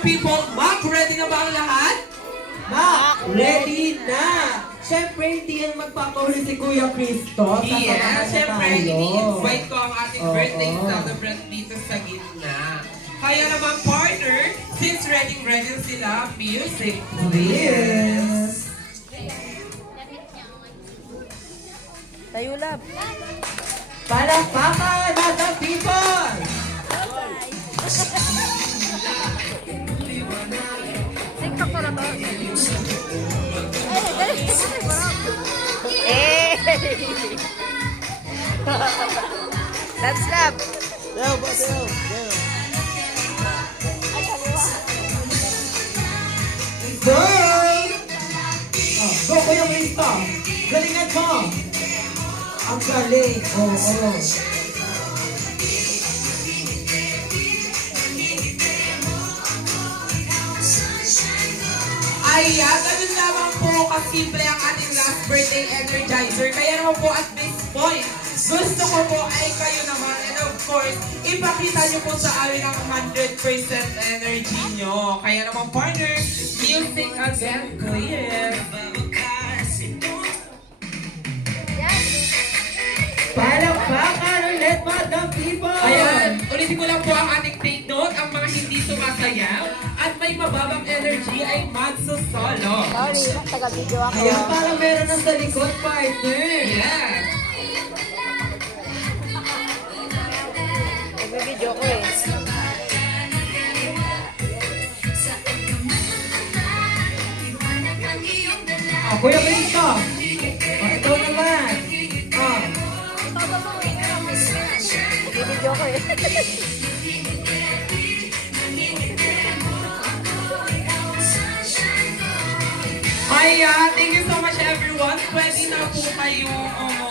mga people, Mac, ready na ba ang lahat? Mac, ready na! Siyempre, hindi yan magpapahuli si Kuya Cristo. Yes, syempre, ini-invite ko ang ating Oo. birthday celebrant dito sa gitna. Kaya naman, partner, since ready sila, music, please. Tayo lab. Palakpakan, mga people! TikTok ko na to. Eh! Let's lab. Go! Oh, go, Kuya Cristo! Galingan mo! Ang galing! Oo. Ayan, ganun lamang po kasimple ang ating last birthday energizer. Kaya naman po at this point, gusto ko po ay kayo naman. And of course, ipakita nyo po sa amin ang 100% energy nyo. Kaya naman partner, music again, please. Palakpakan ulit, mga people! Ayan, ulitin ko lang po ang ating take note. Ang mga hindi sumasayaw at may mababang energy ay magsusolo. Sorry, taga-video ako. Ayan, parang meron na sa likod, partner! Yes. Nag-video ko eh. Oh, Kuya Cristo! Oh, ito naman! Oh, Nag-video ko eh. Ayan, thank you so much everyone. Pwede na po kayong